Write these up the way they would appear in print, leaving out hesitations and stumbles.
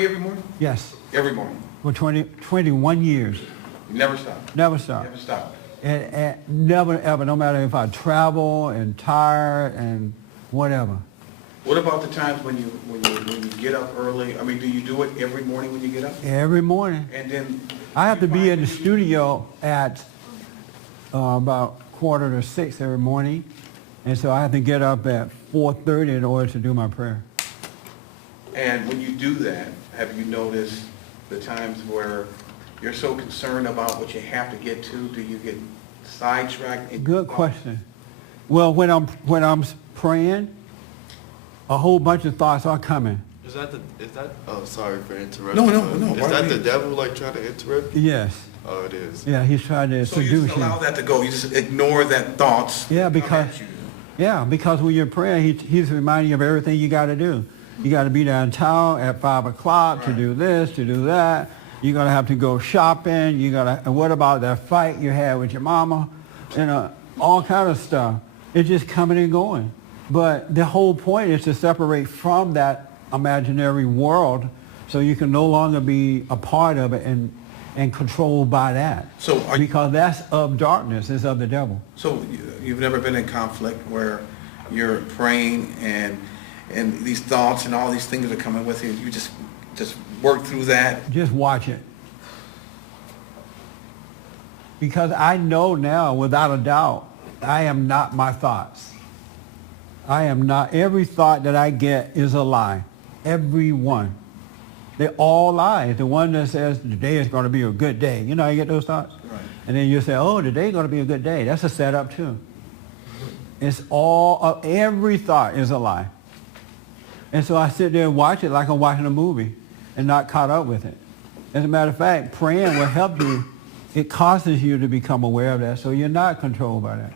pray every morning? Yes. Every morning? For 21 years. You never stop? Never stop. Never stop? And never, ever, no matter if I travel and tired and whatever. What about the times when you get up early? I mean, do you do it every morning when you get up? Every morning. And then I have to be in the studio at about 5:45 every morning. And so I have to get up at 4:30 in order to do my prayer. And when you do that, have you noticed the times where you're so concerned about what you have to get to? Do you get sidetracked? Good question. Well, when I'm praying, a whole bunch of thoughts are coming. Oh, sorry for interrupting. No. Is that the devil like trying to interrupt you? Yes. Oh, it is. Yeah, he's trying to So you seduce just allow you. that to go. You just ignore that thoughts. Yeah, come because at you. because when you're praying, he's reminding you of everything you got to do. You got to be downtown at 5 o'clock to do this, to do that. You're gonna have to go shopping. And what about that fight you had with your mama? All kind of stuff. It's just coming and going. But the whole point is to separate from that imaginary world so you can no longer be a part of it and controlled by that. Because that's of darkness, it's of the devil. So you've never been in conflict where you're praying and these thoughts and all these things are coming with you. You just work through that. Just watch it. Because I know now, without a doubt, I am not my thoughts. I am not. Every thought that I get is a lie. Every one. They're all lies. The one that says today is going to be a good day. You know how you get those thoughts? Right. And then you say, oh, today's going to be a good day. That's a setup too. It's every thought is a lie. And so I sit there and watch it like I'm watching a movie and not caught up with it. As a matter of fact, praying will help you. It causes you to become aware of that, so you're not controlled by that.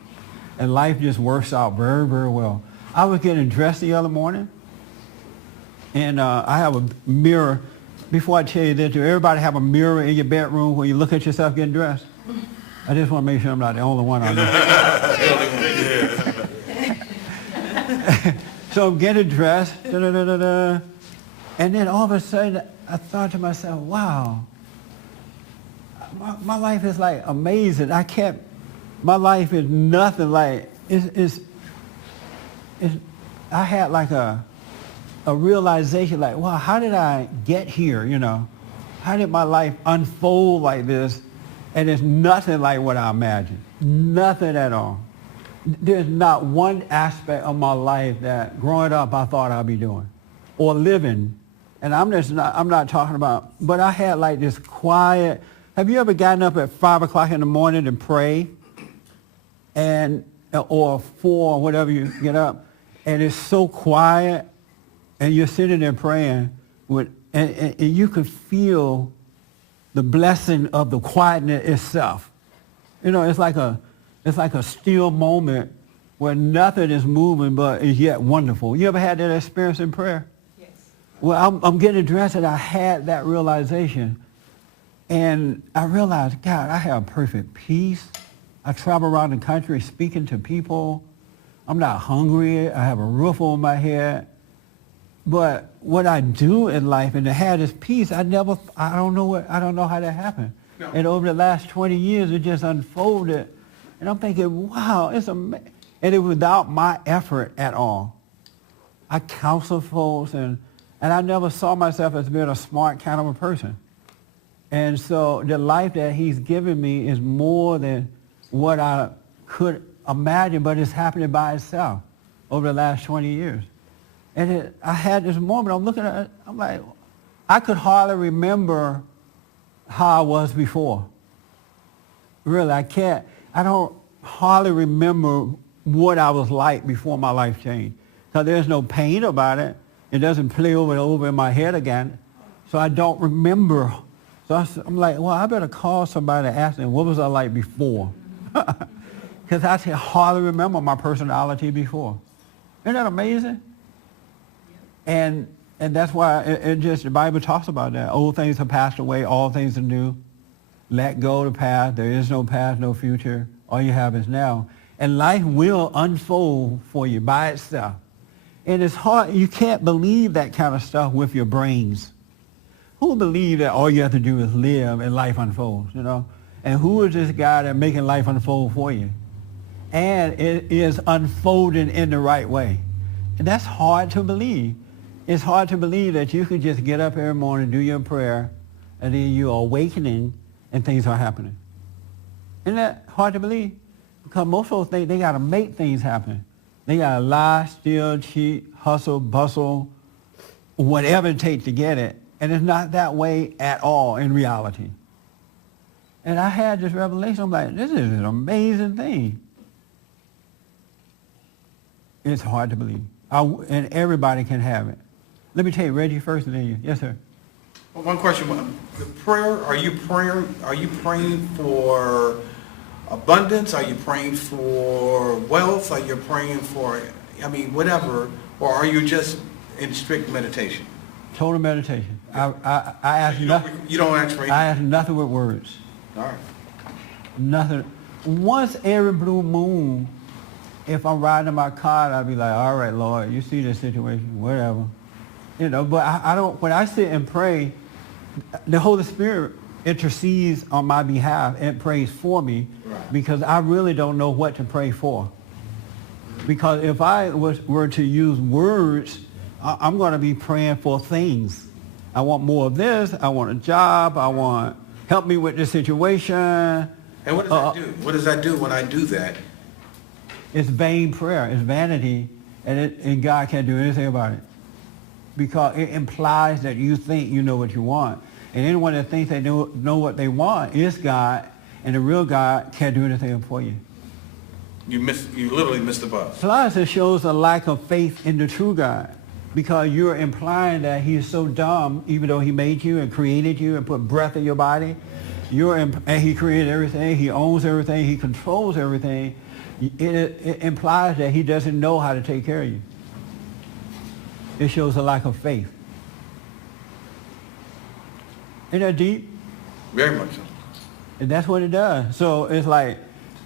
And life just works out very, very well. I was getting dressed the other morning, and I have a mirror. Before I tell you this, do everybody have a mirror in your bedroom where you look at yourself getting dressed? I just want to make sure I'm not the only one on there. So I'm getting dressed, and then all of a sudden I thought to myself, wow, my life is like amazing. My life is nothing like, I had like a realization like, wow, how did I get here, How did my life unfold like this? And it's nothing like what I imagined. Nothing at all. There's not one aspect of my life that growing up I thought I'd be doing or living. And I'm not talking about, but I had like this quiet. Have you ever gotten up at 5 o'clock in the morning and pray? Or 4 or whatever you get up, and it's so quiet, and you're sitting there praying and you could feel the blessing of the quietness itself. It's like a still moment where nothing is moving but is yet wonderful. You ever had that experience in prayer? Yes. Well, I'm getting dressed and I had that realization. And I realized, God, I have perfect peace. I travel around the country speaking to people. I'm not hungry. I have a roof over my head. But what I do in life and to have this peace, I don't know how that happened. No. And over the last 20 years, it just unfolded. And I'm thinking, wow, it's amazing. And it was without my effort at all. I counsel folks, and I never saw myself as being a smart kind of a person. And so the life that he's given me is more than what I could imagine, but it's happening by itself over the last 20 years. And I had this moment, I'm looking at it, I'm like, I could hardly remember how I was before. Really, I don't hardly remember what I was like before my life changed. Because there's no pain about it. It doesn't play over and over in my head again. So I don't remember. So I'm like, well, I better call somebody and ask them, what was I like before? Because I can hardly remember my personality before. Isn't that amazing? And that's why the Bible talks about that. Old things have passed away, all things are new. Let go of the past. There is no past, no future. All you have is now. And life will unfold for you by itself. And it's hard. You can't believe that kind of stuff with your brains. who believe that all you have to do is live and life unfolds, you know? And who is this guy that's making life unfold for you? And it is unfolding in the right way. And that's hard to believe. It's hard to believe that you could just get up every morning, do your prayer, and then you're awakening and things are happening. Isn't that hard to believe? Because most folks think they got to make things happen. They got to lie, steal, cheat, hustle, bustle, whatever it takes to get it. And it's not that way at all in reality. And I had this revelation. I'm like, this is an amazing thing. It's hard to believe. And everybody can have it. Let me tell you, Reggie first and then you. Yes, sir. Well, one question. The prayer, are you praying for abundance? Are you praying for wealth? Are you praying for, whatever? Or are you just in strict meditation? Total meditation. I ask nothing. You don't ask for anything? I ask nothing with words. All right. Nothing. Once every blue moon, if I'm riding in my car, I'll be like, all right, Lord, you see this situation, whatever. You know, but I don't, when I sit and pray, the Holy Spirit intercedes on my behalf and prays for me, right, because I really don't know what to pray for. Because if I were to use words, I'm going to be praying for things. I want more of this. I want a job. I want, help me with this situation. And what does that do? What does that do when I do that? It's vain prayer. It's vanity, and God can't do anything about it. Because it implies that you think you know what you want. And anyone that thinks they know what they want is God, and the real God can't do anything for you. You literally missed the bus. Plus, it shows a lack of faith in the true God. Because you're implying that he is so dumb, even though he made you and created you and put breath in your body. And he created everything. He owns everything. He controls everything. It implies that he doesn't know how to take care of you. It shows a lack of faith. Isn't that deep? Very much so. And that's what it does. So it's like,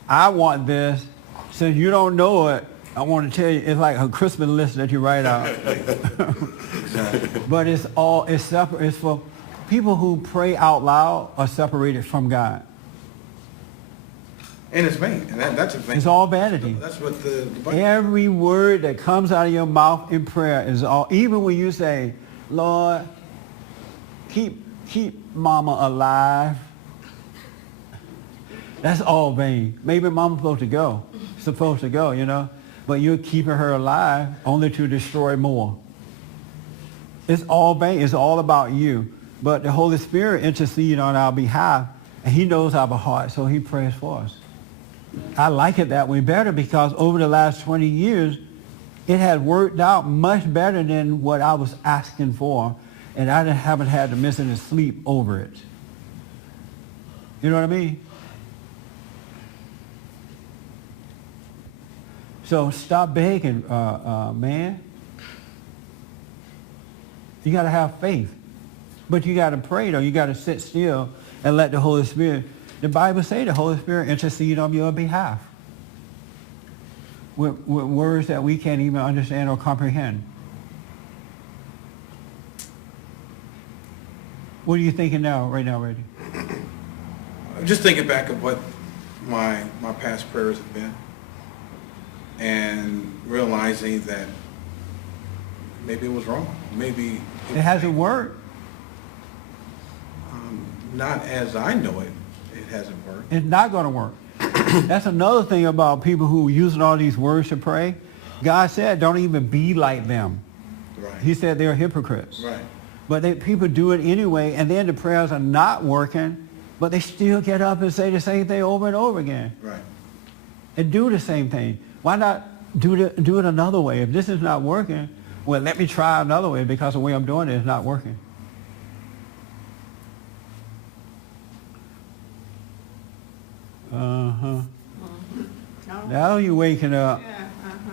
I want this. Since you don't know it, I want to tell you, it's like a Christmas list that you write out. Exactly. But it's separate. It's for people who pray out loud are separated from God. And it's vain. And that's a vain. It's all vanity. That's what the Bible. Every word that comes out of your mouth in prayer is all, even when you say, Lord, keep mama alive. That's all vain. Maybe mama's supposed to go, you know. But you're keeping her alive only to destroy more. It's all vain. It's all about you. But the Holy Spirit intercedes on our behalf, and he knows our heart, so he prays for us. I like it that way better because over the last 20 years, it had worked out much better than what I was asking for, and I haven't had to miss any sleep over it. You know what I mean? So stop begging, man. You got to have faith. But you got to pray, though. You got to sit still and let the Holy Spirit. The Bible says the Holy Spirit intercede on your behalf with words that we can't even understand or comprehend. What are you thinking now, right now, Reggie? I'm just thinking back of what my past prayers have been, and realizing that maybe it was wrong. Maybe it hasn't worked. Not as I know it. It hasn't worked. It's not going to work. That's another thing about people who are using all these words to pray. God said, don't even be like them. Right. He said they're hypocrites. Right. But people do it anyway, and then the prayers are not working, but they still get up and say the same thing over and over again. Right. And do the same thing. Why not do it another way? If this is not working, well, let me try another way because the way I'm doing it is not working. Uh-huh. Now you're waking up.